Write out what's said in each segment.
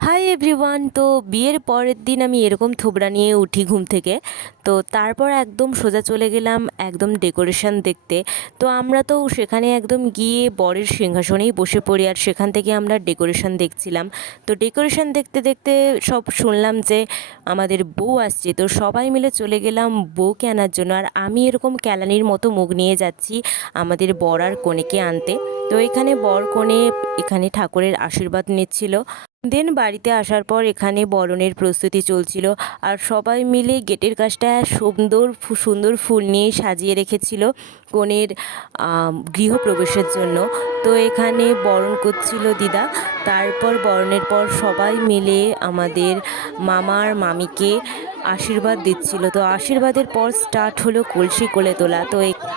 Hi everyone. তো বিয়ের পরের দিন আমি এরকম থোবড়া নিয়ে উঠি ঘুম থেকে। তো তারপর একদম সোজা চলে গেলাম একদম ডেকোরেশন দেখতে। তো আমরা তো সেখানে একদম গিয়ে বরের সিংহাসনেই বসে পড়ি, আর সেখান থেকে আমরা ডেকোরেশন দেখছিলাম। তো ডেকোরেশন দেখতে দেখতে সব শুনলাম যে আমাদের বউ আসছে, তো সবাই মিলে চলে গেলাম বউকে আনার জন্য। আর আমি এরকম ক্যালানির মতো মুখ নিয়ে যাচ্ছি আমাদের বর আর কনেকে আনতে। তো এখানে বর কনে এখানে ঠাকুরের আশীর্বাদ নিচ্ছিল। দেন বাড়িতে আসার পর এখানে বরণের প্রস্তুতি চলছিল, আর সবাই মিলে গেটের কাছটা সুন্দর সুন্দর ফুল নিয়ে সাজিয়ে রেখেছিল কনের গৃহপ্রবেশের জন্য। তো এখানে বরণ করছিল দিদা। তারপর বরণের পর সবাই মিলে আমাদের মামার মামিকে আশীর্বাদ দিচ্ছিল। তো আশীর্বাদের পর স্টার্ট হলো কলসি কোলে তোলা।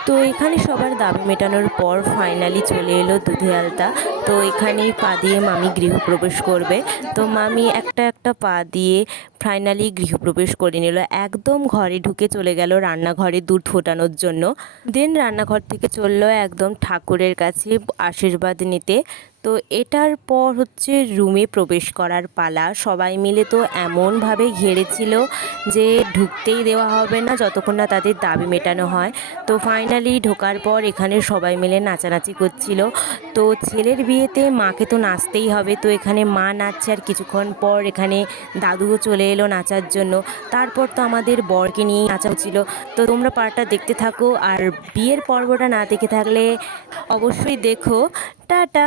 তো এখানে সবার দাবি মেটানোর পর ফাইনালি চলে এলো দুধে আলতা। তো এখানেই পা দিয়ে মামি গৃহপ্রবেশ করবে। তো মামি একটা একটা পা দিয়ে ফাইনালি গৃহপ্রবেশ করে নিল, একদম ঘরে ঢুকে চলে গেল রান্নাঘরে দুধ ফোটানোর জন্য। দেন রান্নাঘর থেকে চললো একদম ঠাকুরের কাছে আশীর্বাদ নিতে। তো এটার পর হচ্ছে রুমে প্রবেশ করার পালা। সবাই মিলে তো এমনভাবে ঘেরেছিল যে ঢুকতেই দেওয়া হবে না যতক্ষণ না তাদের দাবি মেটানো হয়। তো ফাইনালি ঢোকার পর এখানে সবাই মিলে নাচানাচি করছিল। তো ছেলের বিয়েতে মাকে তো নাচতেই হবে, তো এখানে মা নাচছে, আর কিছুক্ষণ পর এখানে দাদুও চলে এলো নাচার জন্য। তারপর তো আমাদের বরকে নিয়েই নাচা হচ্ছিল। তো তোমরা পার্টটা দেখতে থাকো, আর বিয়ের পর্বটা না দেখে থাকলে অবশ্যই দেখো। টাটা।